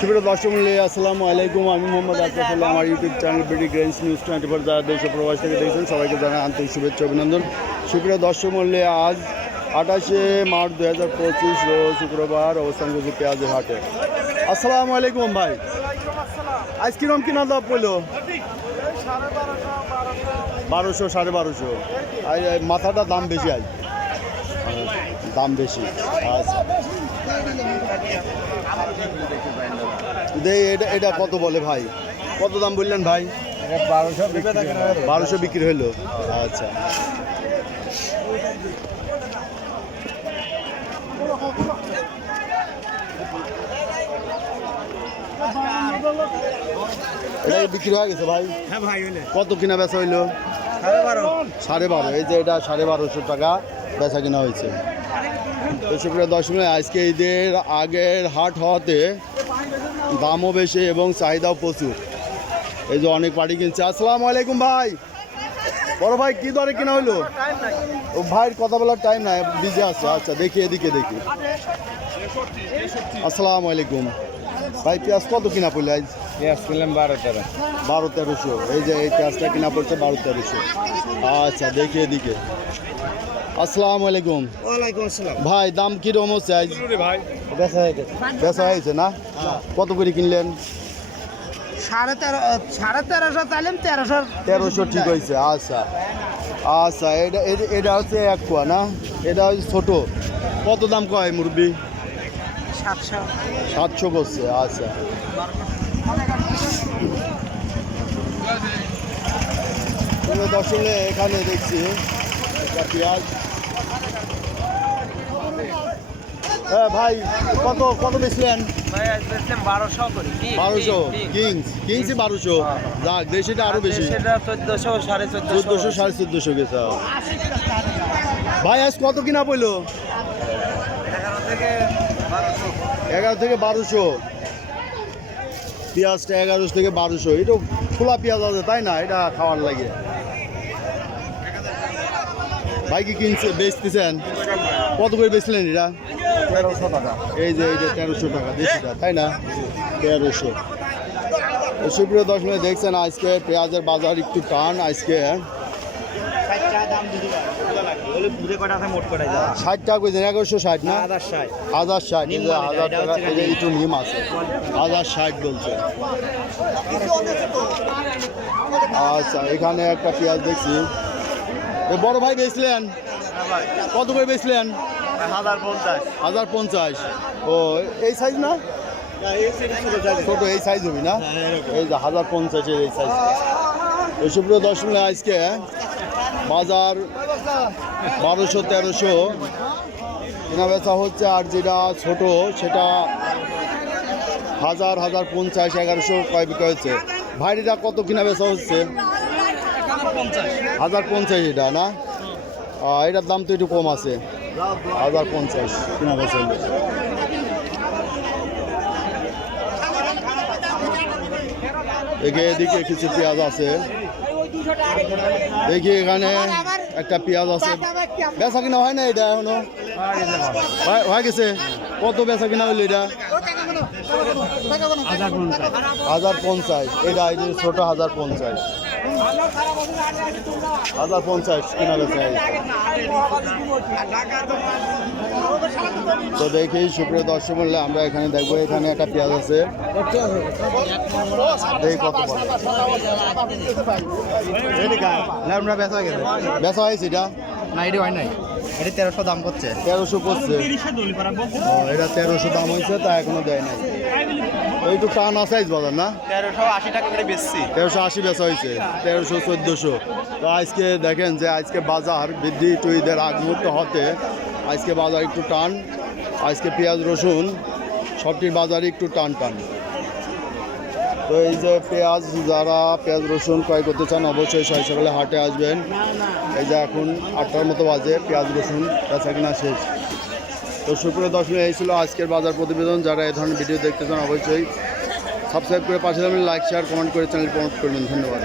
সুপ্রিয় দর্শক মণ্ডলী, আসসালামু আলাইকুম। আমি মোহাম্মদ আশরাফুল্লাহ। আমার ইউটিউব চ্যানেল বিডি গ্রেন্স নিউজ 24 যারা দেশ ও প্রবাস থেকে দেখছেন সবাইকে জানাই আন্তরিক শুভেচ্ছা অভিনন্দন। সুপ্রিয় দর্শক মণ্ডলী, আজ 28শে মার্চ 2025 রোজ শুক্রবার অবস্থান করছি পেঁয়াজের হাটে। আসসালামু আলাইকুম ভাই। আজ কিরম কিনা দাম পড়লো? 1200 1250। আর মাথাটা দাম বেশি, আজ দাম বেশি। আচ্ছা, এটা কত বলে ভাই? কত দাম বললেন ভাই? 1200 বিক্রি হইলো। আচ্ছা, এটা বিক্রি হয়ে গেছে ভাই? হ্যাঁ ভাই, কত কিনা বেচা হইলো? 12.5। এই যে এটা 1250 টাকা বেচা কিনা হয়েছে। তো সুপ্রিয় দর্শক, আজকে ঈদের আগের হাট হওয়াতে দামও বেশি এবং চাহিদাও প্রচুর। এই যে অনেক পার্টি কিনছে। আসসালামু আলাইকুম ভাই। বড় ভাই, কি দরে কিনা হইলো? ও ভাইয়ের কথা বলার টাইম নাই, বিজি আছে। আচ্ছা, দেখি এদিকে দেখি। আসসালামু আলাইকুম ভাই। পেঁয়াজ কত কিনা পড়লো আজ? পেঁয়াজ কিনলাম 12-1300। এই যে এই পেঁয়াজটা কিনা পড়ছে 12-1300। আচ্ছা, দেখি এদিকে। আসসালামু আলাইকুম। ওয়ালাইকুম আসসালাম ভাই, দাম কিরকম হচ্ছে আজ? ভাই, বেচা হয়েছে না? কত করে কিনলেন? 1350 চাইলাম, 1300 ঠিক হয়েছে। আচ্ছা আচ্ছা, এটা হচ্ছে এক কোয়া না? এটা হচ্ছে ছোটো। কত দাম কয় মুরব্বি? 700 করছে। আচ্ছা, দর্শক এখানে দেখছি একটা পেঁয়াজ। হ্যাঁ ভাই, কত কত বেচলেন? 1200 কিংস 1200। যাক, দেশিটা আরো বেশি, 1400 1450 গেছে। ভাই, আজ কত কিনা পড়লো? 11 থেকে 1200। পেঁয়াজটা 11 থেকে 1200। এটা খোলা পেঁয়াজ আছে, তাই না? এটা খাওয়ার লাগে। ভাই কি কিনছে, বেচতেছেন? কত করে বেচলেন এটা? 1300 টাকা। এই যে 1300 টাকা দেশিটা, তাই না? 1300। সুপ্রিয় দর্শক, দেখছেন আজকে পেঁয়াজের বাজার একটু টান আজকে। 60 টাকা কইছেন? 1160 না? 1060। এই যে 1000 টাকা। এই যে একটু নিম আছে, 1060 বলছে। আচ্ছা, এখানে একটা পেঁয়াজ দেখছি। বড় ভাই বেচলেন? কত করে বেচলেন? 1050। ও, এই সাইজ না? ছোট এই সাইজ হবি না? এই যে 1050 এই সাইজ। এই সুপ্রিয় দর্শক, আজকে বাজার 1200-1300 কেনা বেচা হচ্ছে। আর যেটা ছোট সেটা 1050, 1100 কয় বিক্রি হচ্ছে। ভাইরিটা কত কিনা বেচা হচ্ছে? 1050 এটা না? এটার দাম তো একটু কম আছে, 1050 কিনা বেচা হলো। এদিকে কিছু পেঁয়াজ আছে। দেখি এখানে একটা পেঁয়াজ আছে। বেচা কিনা হয় না এটা এখনো? হয়ে গেছে। কত বেচা কিনা হইলো এটা? 1050। এটা এই যে ছোট 1050 কিনা বেচা। তো দেখি সুপ্রিয় দর্শক বললে আমরা এখানে দেখবো। এখানে একটা পেঁয়াজ আছে, দেখি কত বেচা হয়েছে এটা? না, এটা হয় নাই। এটা 1300 দাম করছে। 1300 করছে। এটা 1300 দাম হয়েছে, তা এখনো দেয় নাই। একটু টান আছে আজ বাজার না? 1380 টাকা করে বেচছি। 1380 বেচা হয়েছে। 1300 1400। তো আজকে দেখেন যে আজকে বাজার বৃদ্ধি একটু ঈদের আগ মুহূর্ত হতে আজকে বাজার একটু টান। আজকে পেঁয়াজ রসুন সবটির বাজারে একটু টান। তো এই যে পেঁয়াজ, যারা পেঁয়াজ রসুন ক্রয় করতে চান অবশ্যই সকালে হাটে আসবেন। এই যে এখন 8টার মতো বাজে, পেঁয়াজ রসুন বেচা কিনা শেষ। তো সুপ্রিয় দর্শক, এই ছিল আজকের বাজার প্রতিবেদন। যারা এই ধরনের ভিডিও দেখতে চান অবশ্যই সাবস্ক্রাইব করে পাশে থাকবেন, লাইক শেয়ার কমেন্ট করে চ্যানেল প্রমোট করবেন। ধন্যবাদ।